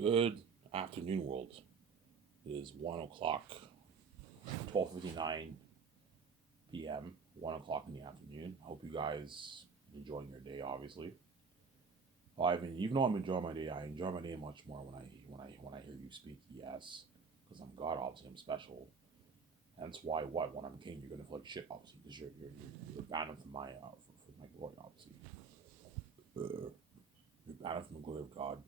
Good afternoon, world. It is 1 o'clock, 12:59 p.m., 1 o'clock in the afternoon. I hope you guys enjoying your day, obviously. Even though I'm enjoying my day, I enjoy my day much more when I hear you speak. Yes, because I'm God, obviously, I'm special. Hence why when I'm king, you're gonna feel like shit, obviously, because you're banned from for my glory, obviously. You're banned from the glory of God.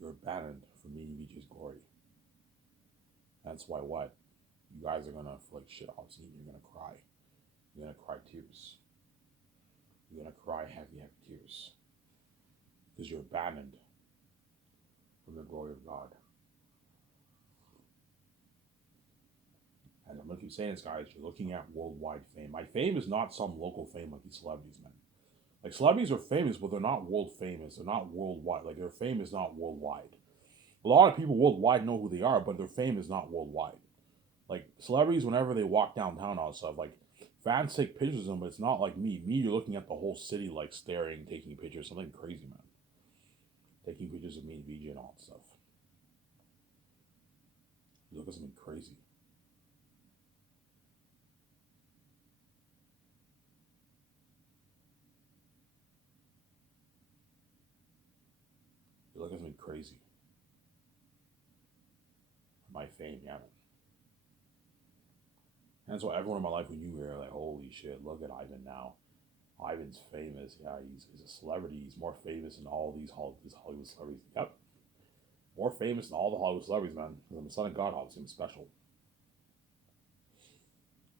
You're banned from me, VJ's glory. That's why what? You guys are gonna feel like shit, obviously, and you're gonna cry. You're gonna cry tears. You're gonna cry heavy, heavy tears. Because you're abandoned from the glory of God. And I'm gonna keep saying this, guys, you're looking at worldwide fame. My fame is not some local fame like these celebrities, man. Like celebrities are famous, but they're not world famous. They're not worldwide. Like their fame is not worldwide. A lot of people worldwide know who they are, but their fame is not worldwide. Like celebrities, whenever they walk downtown and stuff, like fans take pictures of them, but it's not like me. Me, you're looking at the whole city, like staring, taking pictures, something crazy, man. Taking pictures of me and VJ and all that stuff. You look at something crazy. You look at something crazy. My fame, yeah, man. And so everyone in my life, when you hear like, holy shit, look at Ivan now. Ivan's famous. Yeah, he's a celebrity. He's more famous than all these Hollywood celebrities. Yep, more famous than all the Hollywood celebrities, man. I'm the son of God, obviously, I'm special.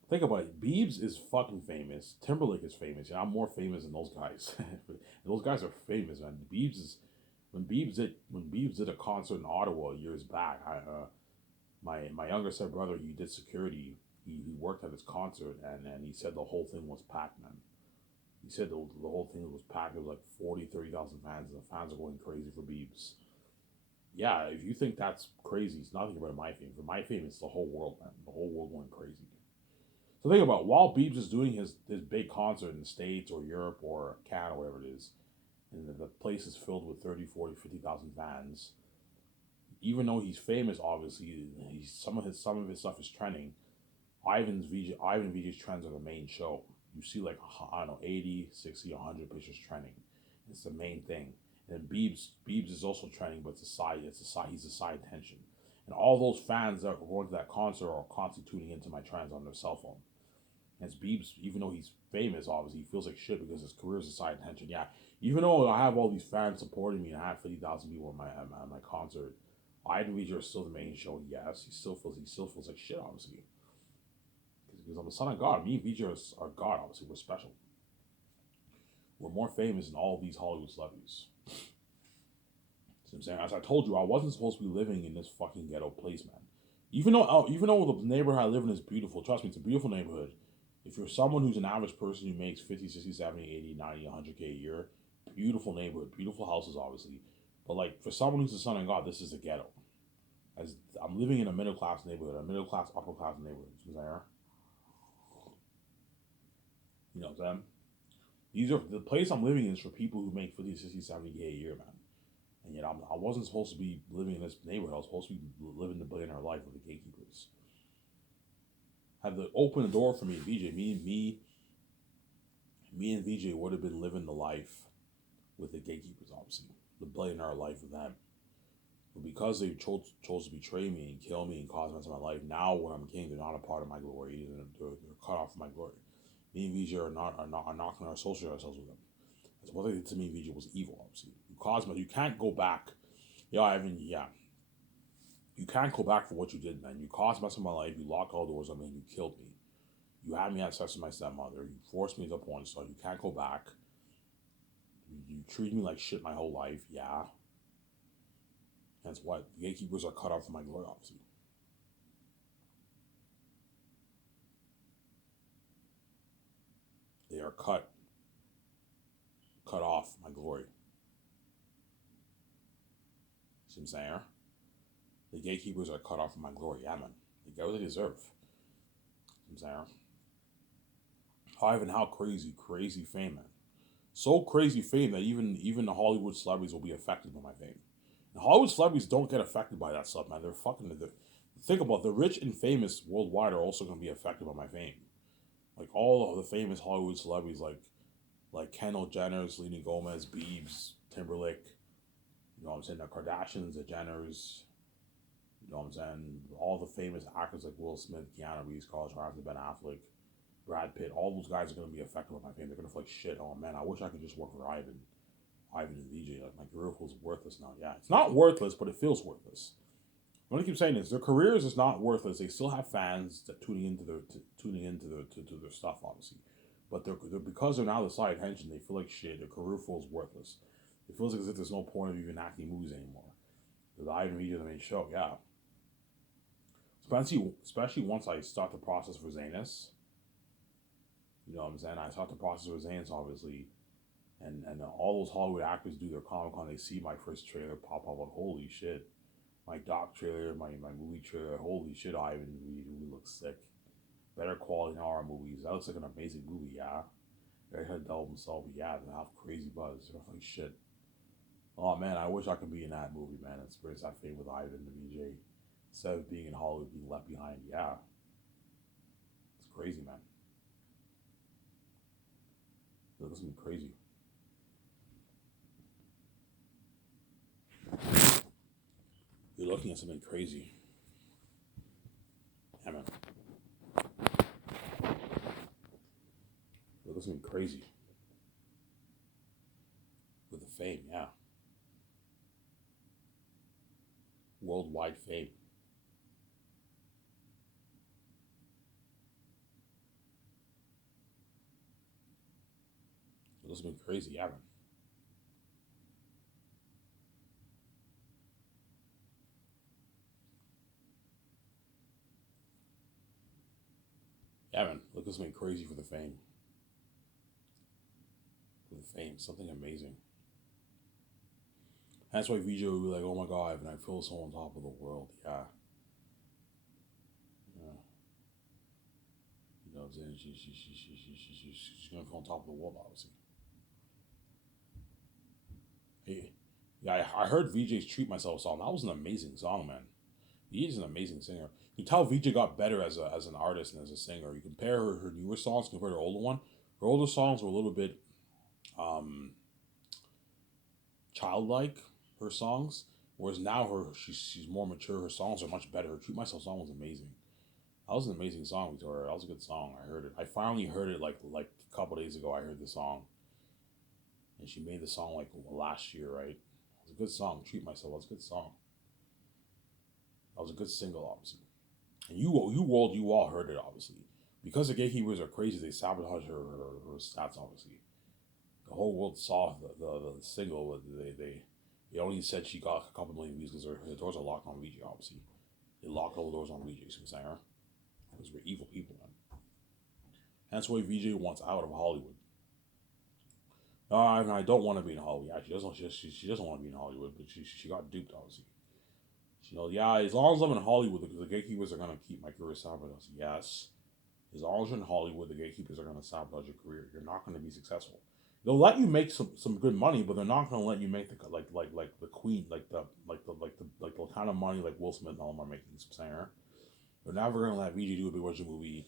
Think about it. Biebs is fucking famous. Timberlake is famous. Yeah, I'm more famous than those guys. Those guys are famous, man. Biebs is when Biebs did a concert in Ottawa years back. My younger said brother, he did security. He worked at his concert, and he said the whole thing was packed, man. He said the whole thing was packed. It was like 30,000 fans, and the fans are going crazy for Biebs. Yeah, if you think that's crazy, it's nothing about my fame. For my fame, it's the whole world, man. The whole world going crazy. So think about it, while Biebs is doing his big concert in the States or Europe or Canada, whatever it is, and the place is filled with 30, 40, 50,000 fans, even though he's famous, obviously, some of his stuff is trending. Ivan VJ's trends are the main show. You see like I don't know 80, 60, 100 pictures trending. It's the main thing. And Biebs is also trending, but it's a side he's a side attention. And all those fans that are going to that concert are constantly tuning into my trends on their cell phone. And it's Biebs, even though he's famous, obviously, he feels like shit because his career is a side attention. Yeah, even though I have all these fans supporting me and I have 50,000 people at my concert, Ivan VJ is still the main show. Yes, he still feels like shit, obviously, because I'm the son of God. Me and VJ are God, obviously. We're special. We're more famous than all of these Hollywood celebrities. See what I'm saying? As I told you, I wasn't supposed to be living in this fucking ghetto place, man. Even though the neighborhood I live in is beautiful, trust me, it's a beautiful neighborhood. If you're someone who's an average person who makes 50, 60, 70, 80, 90, 100K a year, beautiful neighborhood, beautiful houses, obviously. But like for someone who's the son of God, this is a ghetto. As I'm living in a middle class neighborhood, a middle class, upper class neighborhood. You know what I'm saying? These are the place I'm living in is for people who make 50, 60, 70K a year, man. And yet I wasn't supposed to be living in this neighborhood. I was supposed to be living the billionaire life with the gatekeepers. Had to open the door for me and VJ. Me and VJ would have been living the life with the gatekeepers, obviously. The billionaire life with them. But because they chose to betray me and kill me and cause mess of my life, now when I'm king, they're not a part of my glory. They're cut off from my glory. Me and VJ are not going to associate ourselves with them. Because what they did to me and VJ was evil, obviously. You can't go back. Yeah, Ivan, yeah. You can't go back for what you did, man. You caused mess of my life. You locked all doors on me. You killed me. You had me have sex with my stepmother. You forced me into a porn star. You can't go back. You treated me like shit my whole life. Yeah. That's what the gatekeepers are cut off from my glory, obviously. They are cut off my glory. See what I'm saying? The gatekeepers are cut off from my glory. Yeah, man. They get what they deserve. See what I'm saying? How crazy fame, man. So crazy fame that even the Hollywood celebrities will be affected by my fame. The Hollywood celebrities don't get affected by that stuff, man. Think about the rich and famous worldwide are also going to be affected by my fame. Like all of the famous Hollywood celebrities, like Kendall Jenner, Selena Gomez, Biebs, Timberlake. You know what I'm saying? The Kardashians, the Jenners. You know what I'm saying? All the famous actors like Will Smith, Keanu Reeves, Carl Johansson, Ben Affleck, Brad Pitt. All those guys are going to be affected by my fame. They're going to feel like shit. Oh man, I wish I could just work for Ivan and VJ. Like my career feels worthless now. Yeah, it's not worthless, but it feels worthless. What I keep saying is their careers is not worthless. They still have fans that tuning into to their stuff, obviously. But they're because they're now the side attention, they feel like shit. Their career feels worthless. It feels like as if there's no point of even acting movies anymore. The Ivan Media the main show, yeah. Especially once I start the process for Zanus. You know what I'm saying? I start the process for Zanus, obviously. And all those Hollywood actors do their Comic Con, they see my first trailer pop up, like, holy shit. My doc trailer, my movie trailer, holy shit, Ivan, we look sick. Better quality than our movies. That looks like an amazing movie, yeah. Eric had double himself, yeah, they have crazy buzz. They're like shit. Oh man, I wish I could be in that movie, man. Experience that fame with Ivan and VJ. Instead of being in Hollywood, being left behind, yeah. It's crazy, man. It looks gonna be crazy. You're looking at something crazy. Yeah, man. It looks gonna be crazy. With the fame, yeah. Worldwide fame. It looks gonna be crazy, yeah, man. Yeah, man. Look, this gonna be crazy for the fame. For the fame. Something amazing. That's why VJ would be like, oh my god, and I feel so on top of the world. Yeah. Yeah. You know what I'm saying? She's gonna feel on top of the world, obviously. Hey, yeah, I heard VJ's Treat Myself song. That was an amazing song, man. VJ's an amazing singer. You tell VJ got better as an artist and as a singer. You compare her newer songs compared to her older one. Her older songs were a little bit um, childlike, her songs. Whereas now she's more mature. Her songs are much better. Her Treat Myself song was amazing. That was an amazing song, Victoria. That was a good song. I heard it. I finally heard it like a couple days ago. I heard the song, and she made the song like last year, right? It was a good song. Treat Myself. It was a good song. That was a good single, obviously. And you all heard it, obviously. Because the gatekeepers are crazy, they sabotage her stats, obviously. The whole world saw the single, but they only said she got a couple million views because her doors are locked on VJ, obviously. They locked all the doors on VJ, so I'm saying, because we're evil people, man. That's why VJ wants out of Hollywood. I don't want to be in Hollywood. Yeah, she doesn't want to be in Hollywood, but she got duped, obviously. She knows, yeah, as long as I'm in Hollywood, the gatekeepers are going to keep my career sabotage. Yes. As long as you're in Hollywood, the gatekeepers are going to sabotage your career. You're not going to be successful. They'll let you make some good money, but they're not going to let you make the like the queen like the kind of money like Will Smith and all them are making. Some singer. They're never going to let VG do a big budget movie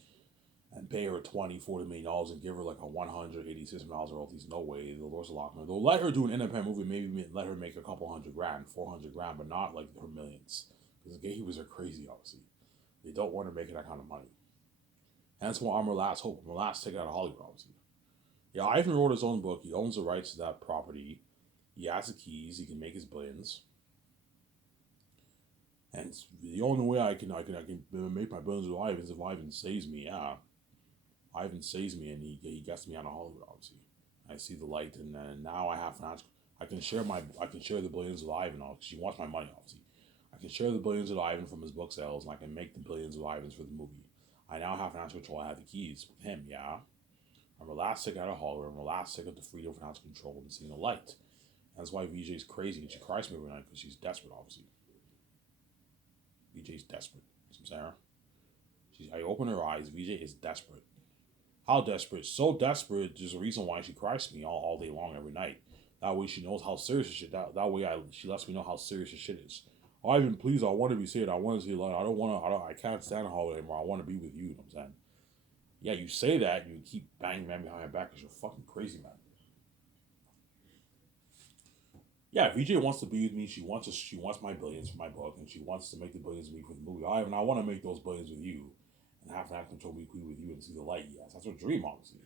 and pay her $20-40 million and give her like a $186 royalties. No way. The doors are locked. They'll let her do an independent movie, maybe let her make a couple hundred grand, 400 grand, but not like her millions. Because the gatekeepers are crazy, obviously. They don't want to make that kind of money. And that's why I'm her last hope. I'm her last ticket out of Hollywood, obviously. Yeah, Ivan wrote his own book. He owns the rights to that property. He has the keys. He can make his billions. And it's the only way I can make my billions with Ivan is if Ivan saves me. Yeah, Ivan saves me and he gets me out of Hollywood. Obviously, I see the light, and then now I have financial. I can share the billions with Ivan. She wants my money, obviously. I can share the billions with Ivan from his book sales, and I can make the billions with Ivan's for the movie. I now have financial control. I have the keys with him. Yeah, I'm the last ticket out of Hollywood. I'm the last ticket to freedom, financial control, and seeing the light. That's why VJ's crazy and she cries me every night because she's desperate, obviously. VJ's desperate. You know what I'm saying? I open her eyes. VJ is desperate. How desperate? So desperate. There's a reason why she cries to me all day long every night. That way she knows how serious the shit. That way she lets me know how serious the shit is. Ivan, please, I want to be saved. I want to see like I don't want to. I can't stand Hollywood anymore. I want to be with you. You know what I'm saying? Yeah, you say that. You keep banging me behind my back because you're fucking crazy, man. Yeah, VJ wants to be with me. She wants my billions for my book, and she wants to make the billions with me for the movie. Ivan, I want to make those billions with you, and have an act control weekly with you and see the light. Yes, that's her dream, obviously.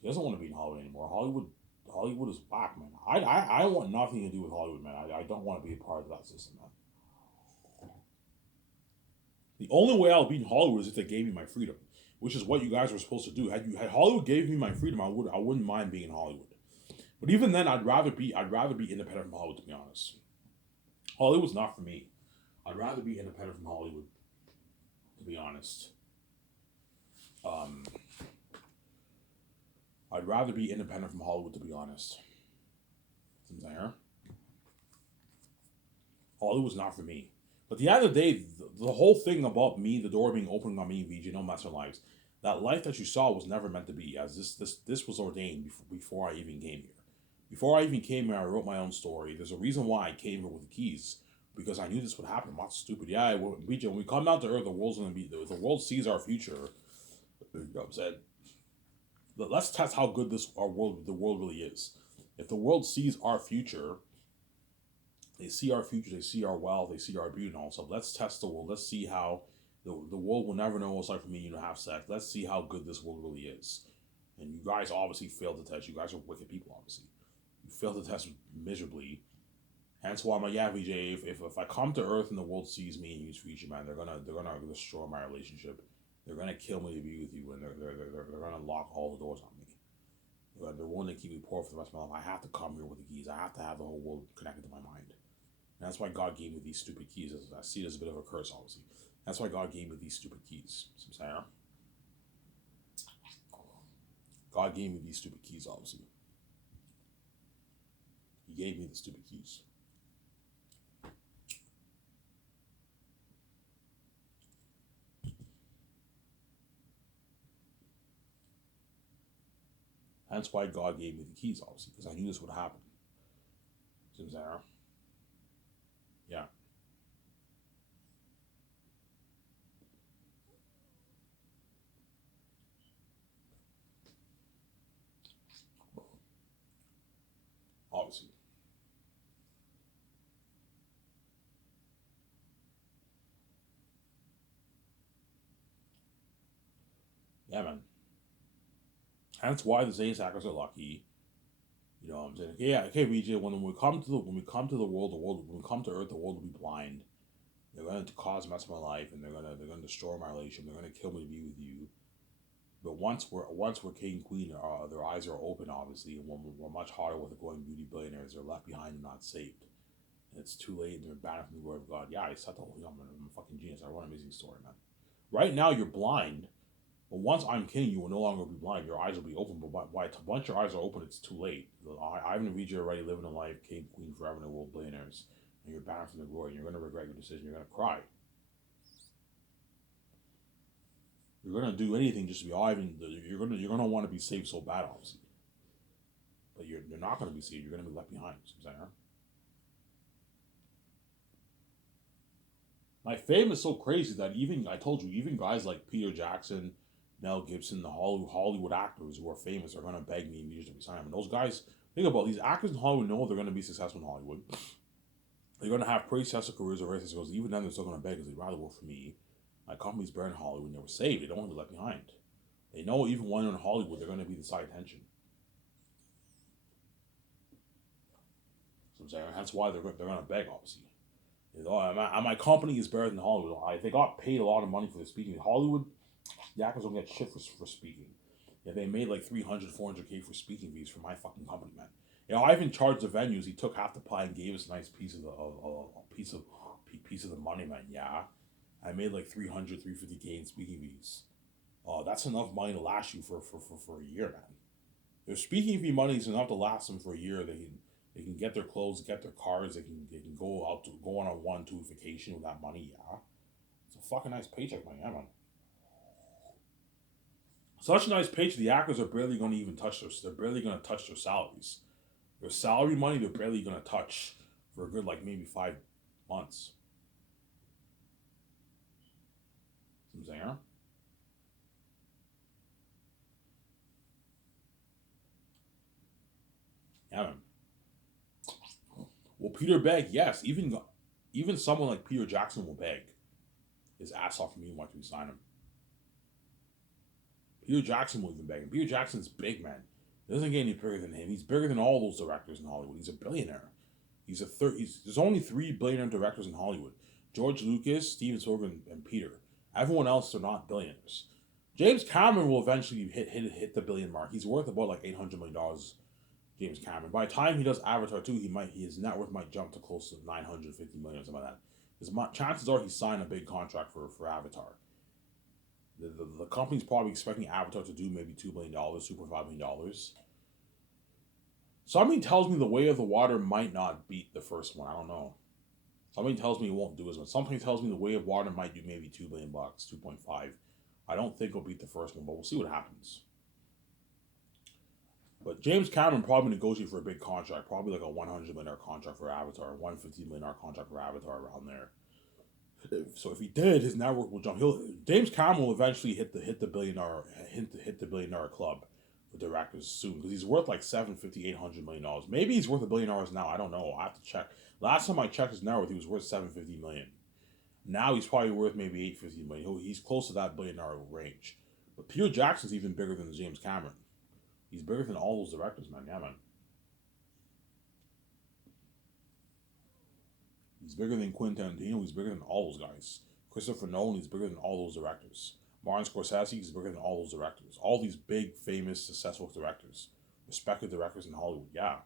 She doesn't want to be in Hollywood anymore. Hollywood is whack, man. I want nothing to do with Hollywood, man. I don't want to be a part of that system, man. The only way I'll be in Hollywood is if they gave me my freedom, which is what you guys were supposed to do. Had Hollywood gave me my freedom, I wouldn't mind being in Hollywood. But even then, I'd rather be independent from Hollywood, to be honest. Hollywood's not for me. I'd rather be independent from Hollywood, to be honest. Um, I'd rather be independent from Hollywood, to be honest. There, Hollywood's not for me. But at the end of the day, the whole thing about me, the door being open on me, VJ, no matter lives, that life that you saw was never meant to be. As this was ordained before I even came here. Before I even came here, I wrote my own story. There's a reason why I came here with the keys, because I knew this would happen. I'm not stupid. Yeah, VJ, when we come down to Earth, the world's gonna be the world sees our future. You know what I'm saying? Let's test how good the world really is. If the world sees our future, they see our future, they see our wealth, they see our beauty and all stuff. Let's test the world. Let's see how the world will never know what it's like for me and you to have sex. Let's see how good this world really is. And you guys obviously failed to test. You guys are wicked people, obviously. You failed to test miserably. Hence why I'm like, yeah, VJ, if I come to Earth and the world sees me and you's future, man, they're gonna destroy my relationship. They're gonna kill me to be with you, and they're gonna lock all the doors on me. They're willing to keep me poor for the rest of my life. I have to come here with the keys. I have to have the whole world connected to my mind. And that's why God gave me these stupid keys. I see it as a bit of a curse, obviously. That's why God gave me these stupid keys. See what I'm saying? God gave me these stupid keys, obviously. He gave me the stupid keys. That's why God gave me the keys, obviously, because I knew this would happen. See what I'm saying? Yeah. Obviously. Yeah, man. That's why the Zays hackers are lucky. You know what I'm saying? Yeah, okay, VJ, when we come to the world, when we come to Earth, the world will be blind. They're gonna cause mess of my life, and they're gonna destroy my relationship. They're gonna kill me to be with you. But once we're king and queen, their eyes are open, obviously, and we're much harder with the going beauty billionaires. They're left behind and not saved. And it's too late, and they're banned from the glory of God. Yeah, I said the whole thing. I'm a fucking genius. I run an amazing story, man. Right now, you're blind, but once I'm king, you will no longer be blind. Your eyes will be open. But once your eyes are open, it's too late. Ivan and VJ are already living a life, king, queen, forever, and world billionaires, and you're banned from the glory. And you're gonna regret your decision. You're gonna cry. You're gonna do anything just to be Ivan. You're gonna want to be saved so bad, obviously. But you're not gonna be saved. You're gonna be left behind. You know what I'm saying? My fame is so crazy that even I told you, even guys like Peter Jackson, Mel Gibson, the Hollywood actors who are famous are gonna beg me immediately to sign them. And those guys, think about it, these actors in Hollywood know they're gonna be successful in Hollywood. They're gonna have pretty successful careers or very successful. Even then, they're still gonna beg because they'd rather work for me. My company's better in Hollywood. And they were saved. They don't want to be left behind. They know even when they're in Hollywood, they're gonna be the side attention. So I'm saying that's why they're gonna beg, obviously. My company is better than Hollywood. They got paid a lot of money for the speaking. Hollywood, the actors don't get shit for speaking. Yeah, they made like 300, 400K for speaking fees for my fucking company, man. I even charged the venues. He took half the pie and gave us a nice piece of the money, man. Yeah, I made like 300, 350K in speaking fees. That's enough money to last you for a year, man. Their speaking fee money is enough to last them for a year. They can get their clothes, get their cars. They can go on a 1-2 vacation with that money. Yeah, it's a fucking nice paycheck, man. Yeah, man. Such a nice paycheck. The actors are barely going to even touch their. They're barely going to touch their salaries. Their salary money, they're barely going to touch for a good like maybe 5 months. You know what I'm saying? Huh? Yeah, man. Well, Peter beg, yes. Even someone like Peter Jackson will beg his ass off from me want to sign him. Peter Jackson will even beg him. Peter Jackson's big, man. It doesn't get any bigger than him. He's bigger than all those directors in Hollywood. He's a billionaire. He's a third. There's only three billionaire directors in Hollywood: George Lucas, Steven Spielberg, and Peter. Everyone else are not billionaires. James Cameron will eventually hit the billion mark. He's worth about like $800 million. James Cameron. By the time he does Avatar 2, his net worth might jump to close to 950 million or something like that. Because chances are he signed a big contract for Avatar. The company's probably expecting Avatar to do maybe $2 billion, $2.5 billion. Something tells me The Way of the Water might not beat the first one. I don't know. Something tells me it won't do as much. Something tells me The Way of Water might do maybe $2 billion, 2.5. I don't think it'll beat the first one, but we'll see what happens. But James Cameron probably negotiated for a big contract, probably like a $100 million contract for Avatar, $150 million contract for Avatar around there. So if he did, his network will jump. James Cameron will eventually hit the billion dollar club for directors soon because he's worth like 750, $800 million. Maybe he's worth $1 billion now. I don't know. I have to check. Last time I checked his net worth, he was worth 750 million. Now he's probably worth maybe 850 million. He's close to that $1 billion range. But Peter Jackson's even bigger than James Cameron. He's bigger than all those directors, man. Yeah, man. He's bigger than Quentin Tarantino. He's bigger than all those guys. Christopher Nolan. He's bigger than all those directors. Martin Scorsese. He's bigger than all those directors. All these big, famous, successful directors, respected directors in Hollywood. Yeah,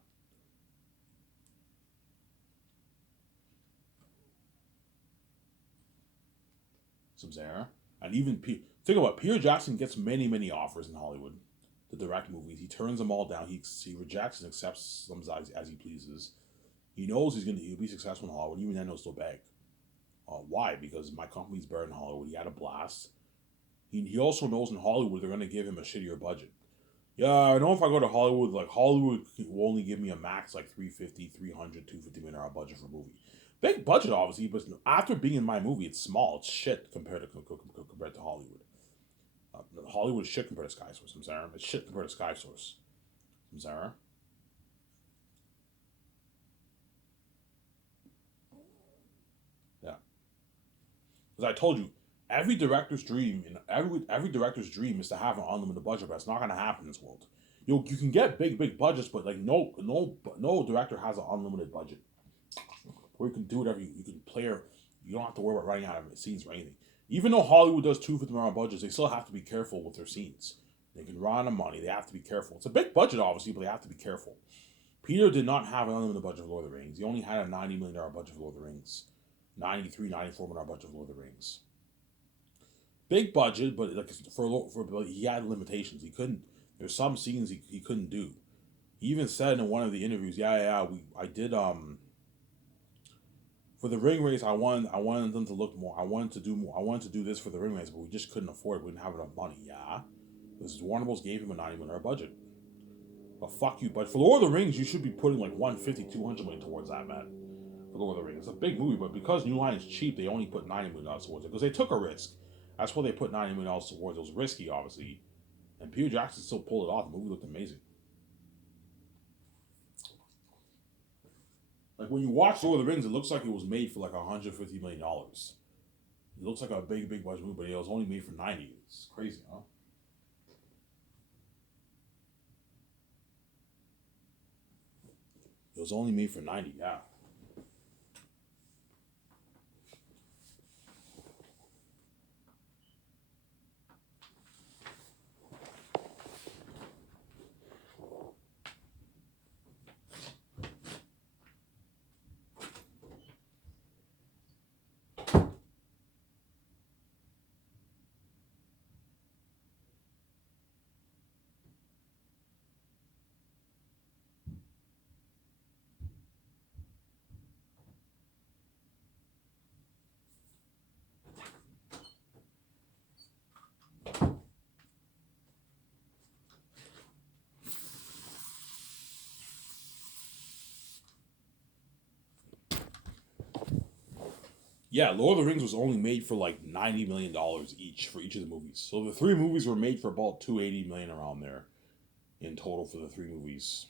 some Zara. And even think about it, Peter Jackson gets many, many offers in Hollywood to direct movies. He turns them all down. He rejects and accepts them as he pleases. He knows he'll be successful in Hollywood. Even then, he'll still beg. Why? Because my company's better in Hollywood. He had a blast. He also knows in Hollywood they're going to give him a shittier budget. Yeah, I know if I go to Hollywood, like Hollywood will only give me a max like 350, 300, 250 million dollar budget for a movie. Big budget, obviously, but after being in my movie, it's small. It's shit compared to Hollywood. Hollywood is shit compared to Sky Source. I'm sorry, it's shit compared to Sky Source. I'm sorry. Yeah, because I told you, every director's dream is to have an unlimited budget, but it's not gonna happen in this world. You can get big budgets, but like no director has an unlimited budget where you can do whatever you can play. You don't have to worry about running out of scenes or anything. Even though Hollywood does $250 million budgets, they still have to be careful with their scenes. They can run out of money. They have to be careful. It's a big budget, obviously, but they have to be careful. Peter did not have an unlimited budget for Lord of the Rings. He only had a $90 million budget for Lord of the Rings. 93, $94 million budget for Lord of the Rings. Big budget, but like but he had limitations. He couldn't. There's some scenes he couldn't do. He even said in one of the interviews, yeah, I did for the ring race. I wanted them to look more. I wanted to do more. I wanted to do this for the ring race, but we just couldn't afford it. We didn't have enough money. Yeah, because Warner Bros. Gave him a $90 million budget. But fuck you. But for Lord of the Rings, you should be putting like 150, 200 million towards that, man. For Lord of the Rings, it's a big movie, but because New Line is cheap, they only put $90 million towards it because they took a risk. That's why they put $90 million towards it. It was risky, obviously, and Peter Jackson still pulled it off. The movie looked amazing. Like when you watch Lord of the Rings, it looks like it was made for like $150 million. It looks like a big budget movie, but it was only made for 90. It's crazy, huh? It was only made for 90. Yeah. Yeah, Lord of the Rings was only made for like $90 million each for each of the movies. So the three movies were made for about 280 million around there in total for the three movies.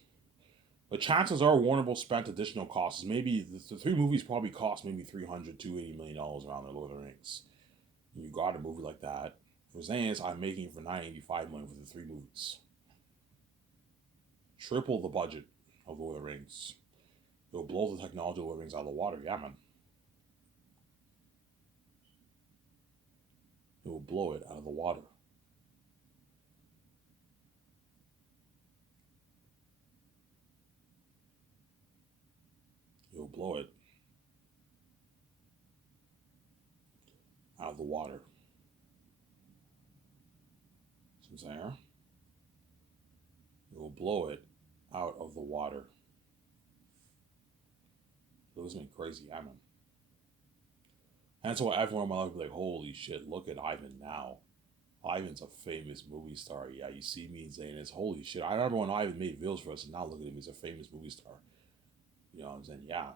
But chances are Warner Bros. Spent additional costs. Maybe the three movies probably cost maybe 300, $280 million around the Lord of the Rings. And you got a movie like that. For Zans, I'm making it for 985 million for the three movies. Triple the budget of Lord of the Rings. It'll blow the technology of Lord of the Rings out of the water. Yeah, man. It will blow it out of the water. It will blow it out of the water. See what I'm saying? It will blow it out of the water. It was me crazy, yeah, man. And that's why everyone in my life would be like, holy shit, look at Ivan now. Ivan's a famous movie star. Yeah, you see me saying this, holy shit. I remember when Ivan made videos for us, and now look at him, he's a famous movie star. You know what I'm saying? Yeah.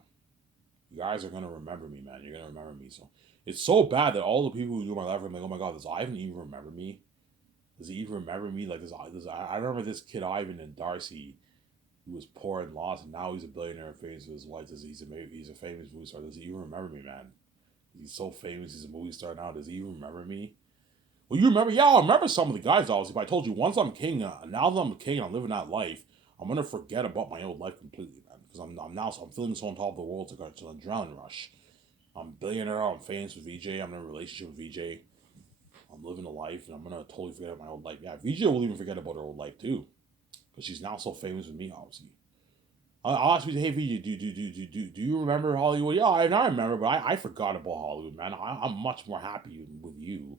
You guys are gonna remember me, man. You're gonna remember me. So it's so bad that all the people who knew my life are like, oh my god, does Ivan even remember me? Does he even remember me? Like this I remember this kid Ivan and Darcy, who was poor and lost, and now he's a billionaire and famous with his wife. He's a famous movie star. Does he even remember me, man? He's so famous. He's a movie star now. Does he even remember me? Well, you remember? Yeah, I remember some of the guys, obviously. But I told you, once I'm king, now that I'm king, I'm living that life. I'm gonna forget about my old life completely, man. Because I'm feeling so on top of the world. It's an adrenaline rush. I'm a billionaire. I'm famous with VJ. I'm in a relationship with VJ. I'm living a life, and I'm gonna totally forget about my old life. Yeah, VJ will even forget about her old life too, because she's now so famous with me, obviously. I'll ask you, hey VJ, do you remember Hollywood? Yeah, I remember, but I forgot about Hollywood, man. I'm much more happy with you,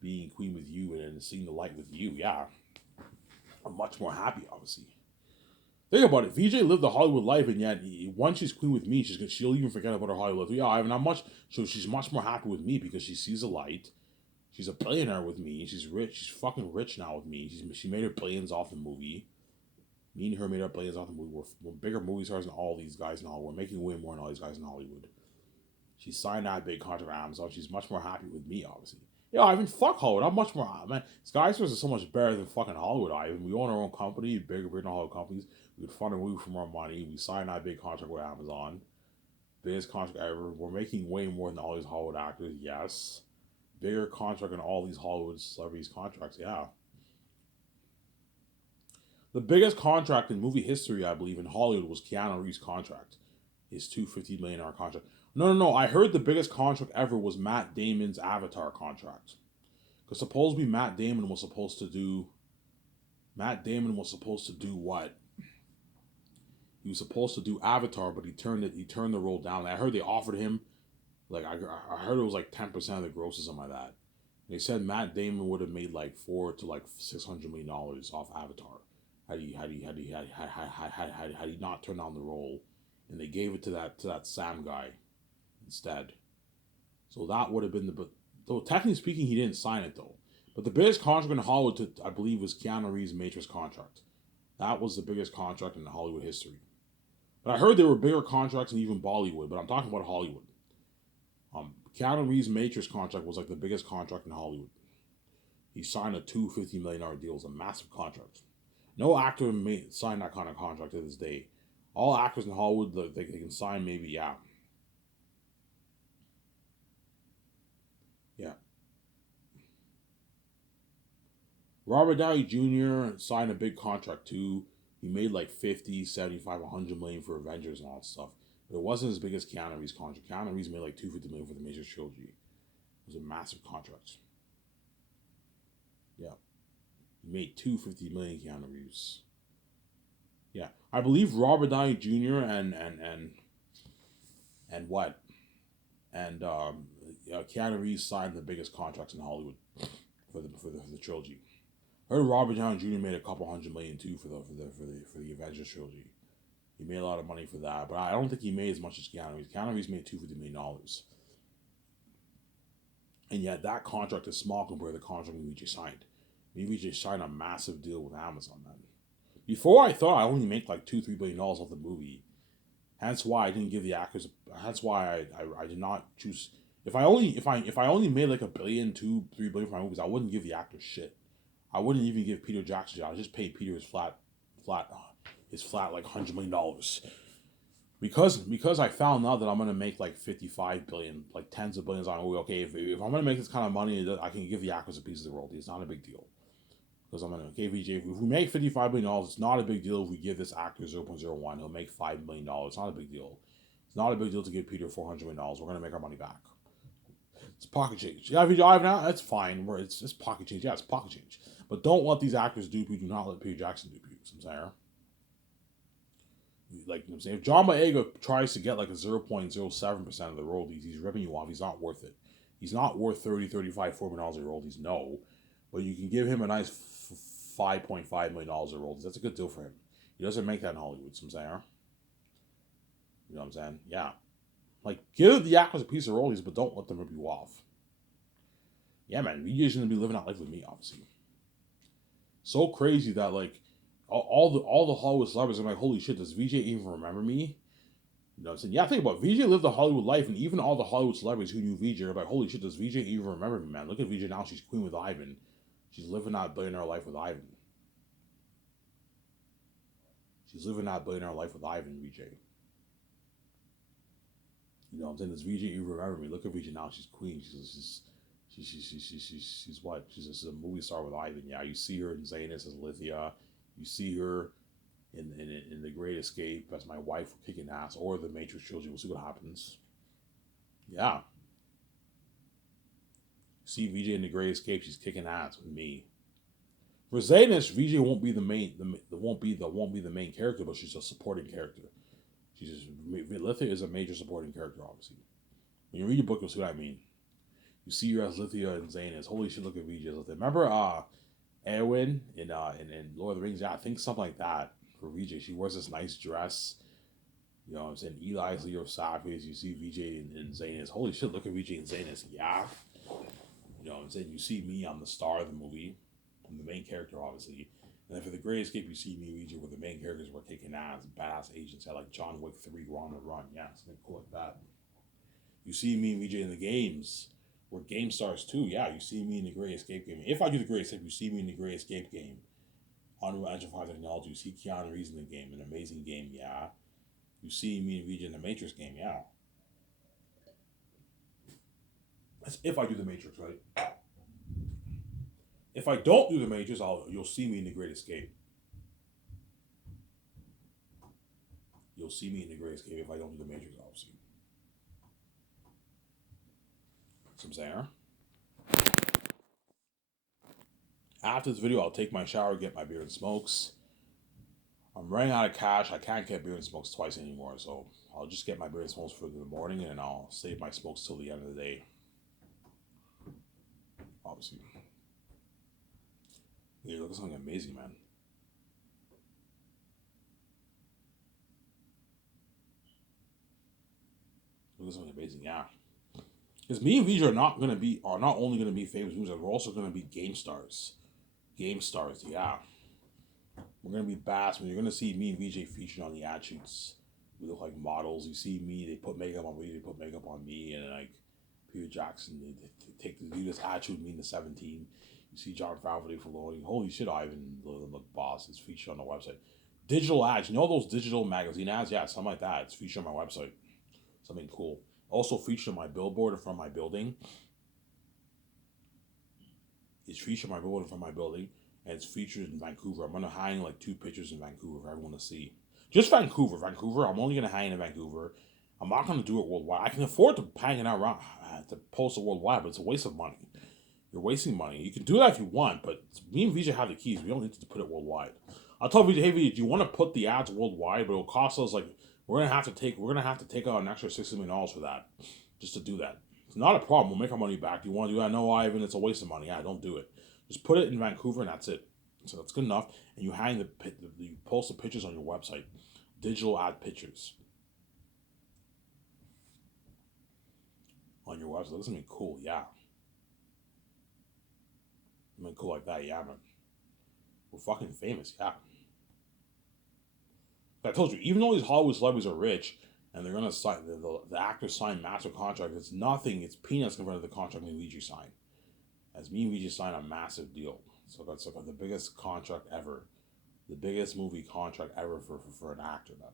being queen with you, and seeing the light with you. Yeah, I'm much more happy, obviously. Think about it. VJ lived the Hollywood life, and yet once she's queen with me, she'll even forget about her Hollywood life. Yeah, I'm not much. So she's much more happy with me because she sees the light. She's a billionaire with me. She's rich. She's fucking rich now with me. She made her billions off the movie. Me and her made our billions off the movie. We're bigger movie stars than all these guys in Hollywood. We're making way more than all these guys in Hollywood. She signed that big contract with Amazon. She's much more happy with me, obviously. Yeah, Ivan, fuck Hollywood. I'm much more, man. Skyscrapers is so much better than fucking Hollywood, Ivan. We own our own company, bigger than Hollywood companies. We could fund a movie from our money. We signed that big contract with Amazon. Biggest contract ever. We're making way more than all these Hollywood actors, yes. Bigger contract than all these Hollywood celebrities' contracts, yeah. The biggest contract in movie history, I believe, in Hollywood was Keanu Reeves' contract. His $250 million contract. No. I heard the biggest contract ever was Matt Damon's Avatar contract. Because supposedly Matt Damon was supposed to do what? He was supposed to do Avatar, but he turned the role down. I heard they offered him like I heard it was like 10% of the gross or something like that. They said Matt Damon would have made like $400 to like $600 million off Avatar had he not turned down the role, and they gave it to that Sam guy instead. So that would have been though technically speaking he didn't sign it though. But the biggest contract in Hollywood, I believe, was Keanu Reeves' Matrix contract. That was the biggest contract in Hollywood history. But I heard there were bigger contracts in even Bollywood. But I'm talking about Hollywood. Keanu Reeves' Matrix contract was like the biggest contract in Hollywood. He signed a $250 million deal. It was a massive contract. No actor signed that kind of contract to this day. All actors in Hollywood, they can sign maybe, yeah. Yeah. Robert Downey Jr. signed a big contract too. He made like 50, 75, 100 million for Avengers and all that stuff. But it wasn't as big as Keanu Reeves' contract. Keanu Reeves made like 250 million for the Matrix trilogy. It was a massive contract. Yeah. He made 250 million Keanu Reeves. Yeah. I believe Robert Downey Jr. and what? And Keanu Reeves signed the biggest contracts in Hollywood for the trilogy. I heard Robert Downey Jr. made a couple hundred million too for the Avengers trilogy. He made a lot of money for that, but I don't think he made as much as Keanu Reeves. Keanu Reeves made $250 million, and yet that contract is small compared to the contract we just signed. We just signed a massive deal with Amazon, man. Before I thought I only make like $2-3 billion off the movie, Hence why I didn't give the actors. That's why I did not choose. If I only made like $1 billion, 2, 3 billion for my movies, I wouldn't give the actors shit. I wouldn't even give Peter Jackson. I just paid Peter his flat like $100 million because I found out that I'm gonna make like 55 billion, like tens of billions on a movie. Okay, if I'm gonna make this kind of money, I can give the actors a piece of the royalty. It's not a big deal because I'm gonna okay VJ. If we make $55 million, it's not a big deal if we give this actor 0.01. He'll make $5 million. It's not a big deal. It's not a big deal to give Peter $400 million. We're gonna make our money back. It's pocket change. Yeah, VJ now that's fine. Where it's pocket change. Yeah, it's pocket change. But don't let these actors dupe you. Do not let Peter Jackson dupe you. I'm saying. Like, you know what I'm saying? If John Boyega tries to get like a 0.07% of the royalties, he's ripping you off. He's not worth it. He's not worth 30, 35, $4 million of royalties. No. But you can give him a nice $5.5 million of royalties. That's a good deal for him. He doesn't make that in Hollywood, so I'm saying. You know what I'm saying? Yeah. Like, give the actors a piece of royalties, but don't let them rip you off. Yeah, man. VJ's going to be living that life with me, obviously. So crazy that, like, all the Hollywood celebrities are like, holy shit, does VJ even remember me? You know what I'm saying? Yeah, think about it. VJ lived a Hollywood life, and even all the Hollywood celebrities who knew VJ are like, holy shit, does VJ even remember me, man? Look at VJ now. She's queen with Ivan. She's living that billionaire life with Ivan. She's living that billionaire life with Ivan, VJ. You know what I'm saying? Does VJ even remember me? Look at VJ now. She's queen. She's what? She's a movie star with Ivan. Yeah, you see her in Zanus as Lithia. You see her in The Great Escape as my wife kicking ass, or the Matrix trilogy. We'll see what happens. Yeah. See VJ in The Great Escape. She's kicking ass with me. For Zanus, VJ won't be the main. Won't be the main character, but she's a supporting character. She's just, Lithia is a major supporting character, obviously. When you read your book, you'll see what I mean. You see her as Lithia and Zanus. Holy shit, look at VJ as Lithia. Remember Eowyn in Lord of the Rings? Yeah, I think something like that for VJ. She wears this nice dress. You know what I'm saying? Eli's Leo Sapiens. You see VJ and Zanus. Holy shit, look at VJ and Zanus. Yeah. You know what I'm saying? You see me, I'm the star of the movie. I'm the main character, obviously. And then for The Great Escape, you see me and VJ where the main characters were kicking ass, badass agents. Like John Wick 3, Wrong to Run. Yeah, something cool like that. You see me and VJ in the games. We're game stars too. Yeah, you see me in The Great Escape game. If I do The Great Escape, you see me in The Great Escape game. Unreal Engine 5 technology. You see Keanu Reeves in the game. An amazing game, yeah. You see me and VJ in the Matrix game, yeah. That's if I do the Matrix, right? If I don't do the Matrix, you'll see me in The Great Escape. You'll see me in The Great Escape if I don't do the Matrix, obviously. So I'm saying, after this video, I'll take my shower, get my beer and smokes. I'm running out of cash. I can't get beer and smokes twice anymore, so I'll just get my beer and smokes for the morning, and I'll save my smokes till the end of the day. Obviously. Yeah, look at something amazing, man. Look at something amazing, yeah. Because me and VJ are not only gonna be famous musicians, we're also gonna be game stars. Game stars, yeah. We're gonna be bass. When you're gonna see me and VJ featured on the ad shoots. We look like models. You see me, they put makeup on me, they put makeup on me, and like Peter Jackson, they do this ad shoot me in the 17. You see John Favreau for Loading. Holy shit, Ivan, the boss, is featured on the website. Digital ads, you know those digital magazine ads? Yeah, something like that. It's featured on my website. Something cool. Also featured on my billboard in front of my building. It's featured on my billboard in front of my building, and it's featured in Vancouver. I'm gonna hang like 2 pictures in Vancouver for everyone to see. Just Vancouver. I'm only gonna hang in Vancouver. I'm not gonna do it worldwide. I can afford to hang it out around to post it worldwide, but it's a waste of money. You're wasting money. You can do that if you want, but me and VJ have the keys. We don't need to put it worldwide. I'll tell VJ, hey VJ, do you want to put the ads worldwide? But it'll cost us like we're gonna have to take out an extra $60 million for that, just to do that. It's not a problem. We'll make our money back. Do you want to do that? No, Ivan, it's a waste of money. Yeah, don't do it. Just put it in Vancouver and that's it. So that's good enough. And you hang you post the pictures on your website, digital ad pictures on your website. That's gonna be cool. Yeah, I mean, cool like that. Yeah, man. We're fucking famous. Yeah. I told you, even though these Hollywood celebrities are rich and they're gonna sign the actors sign massive contracts, it's nothing. It's peanuts compared to the contract me and VJ signed. As me and VJ signed a massive deal, so that's like the biggest contract ever, the biggest movie contract ever for an actor. Then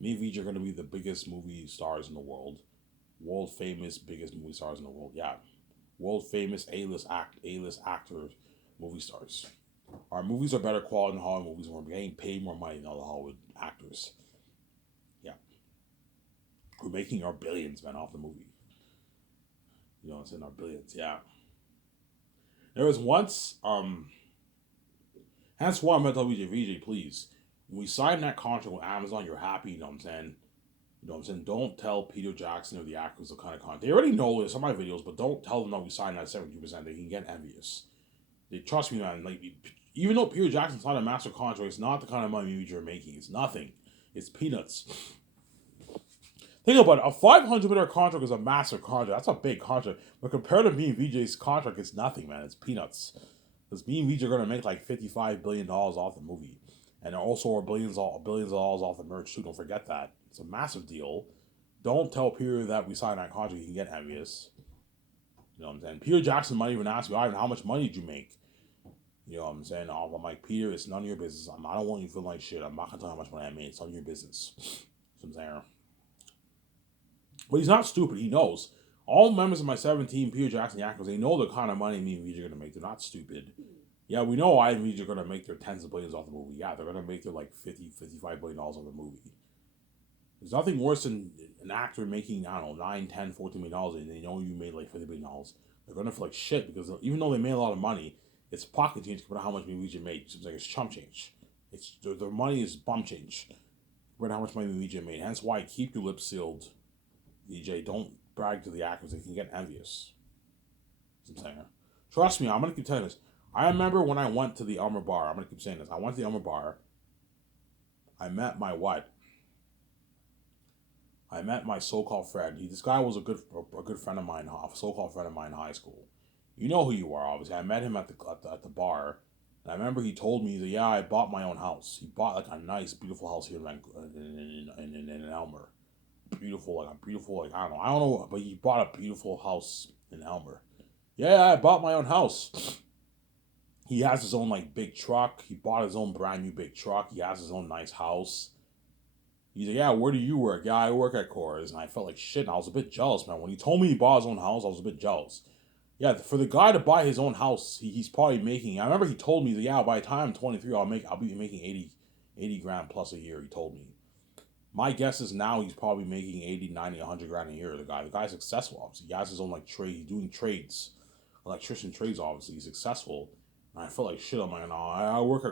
me and VJ are gonna be the biggest movie stars in the world famous biggest movie stars in the world. Yeah, world famous A list actors, movie stars. Our movies are better quality than Hollywood movies. We're getting paid more money than all the Hollywood actors. Yeah, we're making our billions, man, off the movie. You know what I'm saying? Our billions. Yeah. There was once, hence why I'm gonna tell VJ, please, when we signed that contract with Amazon, you're happy, you know what I'm saying? You know what I'm saying? Don't tell Peter Jackson or the actors the kind of content. They already know this on my videos, but don't tell them that we signed that 70%. They can get envious. They trust me, man. Like, even though Peter Jackson signed a master contract, it's not the kind of money you're making. It's nothing. It's peanuts. Think about it. A $500 contract is a massive contract. That's a big contract. But compared to me and VJ's contract, it's nothing, man. It's peanuts. Because me and VJ are going to make like $55 billion off the movie. And also our billions of dollars off the merch, too. Don't forget that. It's a massive deal. Don't tell Peter that we signed that contract. He can get envious. You know what I'm saying? Peter Jackson might even ask you, Ivan, how much money did you make? You know what I'm saying? I'm like, Peter, it's none of your business. I don't want you to feel like shit. I'm not going to tell you how much money I made. It's none of your business. That's what I'm saying. But he's not stupid. He knows. All members of my 17 Peter Jackson Yakkers, they know the kind of money me and VJ are going to make. They're not stupid. Yeah, we know I and VJ are going to make their tens of billions off the movie. Yeah, they're going to make their like $55 billion off the movie. There's nothing worse than an actor making, I don't know, 9, 10, $14 million and they know you made like $50 billion. They're going to feel like shit because even though they made a lot of money, it's pocket change compared to how much me and VJ made. It seems like it's chump change. It's their money is bum change compared to how much money me and VJ made. Hence why keep your lips sealed. VJ, don't brag to the actors. They can get envious. That's what I'm saying. Trust me, I'm going to keep telling this. I remember when I went to the Elmer bar. I'm going to keep saying this. I went to the Elmer bar. I met my what? I met my so-called friend. This guy was a good friend of mine, a so-called friend of mine in high school. You know who you are, obviously. I met him at the bar. And I remember he told me that, yeah, I bought my own house. He bought like a nice, beautiful house here in Elmer. Beautiful, like I don't know, but he bought a beautiful house in Elmer. Yeah, I bought my own house. He has his own like big truck. He bought his own brand new big truck. He has his own nice house. He's like, yeah, where do you work? Yeah, I work at Coors. And I felt like shit, and I was a bit jealous, man. When he told me he bought his own house, I was a bit jealous. Yeah, for the guy to buy his own house, he's probably making, I remember he told me that, yeah, by the time I'm 23, I'll be making 80 grand plus a year, he told me. My guess is now he's probably making 80, 90, 100 grand a year. The guy's successful, obviously. He has his own like trade. He's doing trades, electrician trades. Obviously, he's successful. And I felt like shit. I'm like, no, I work at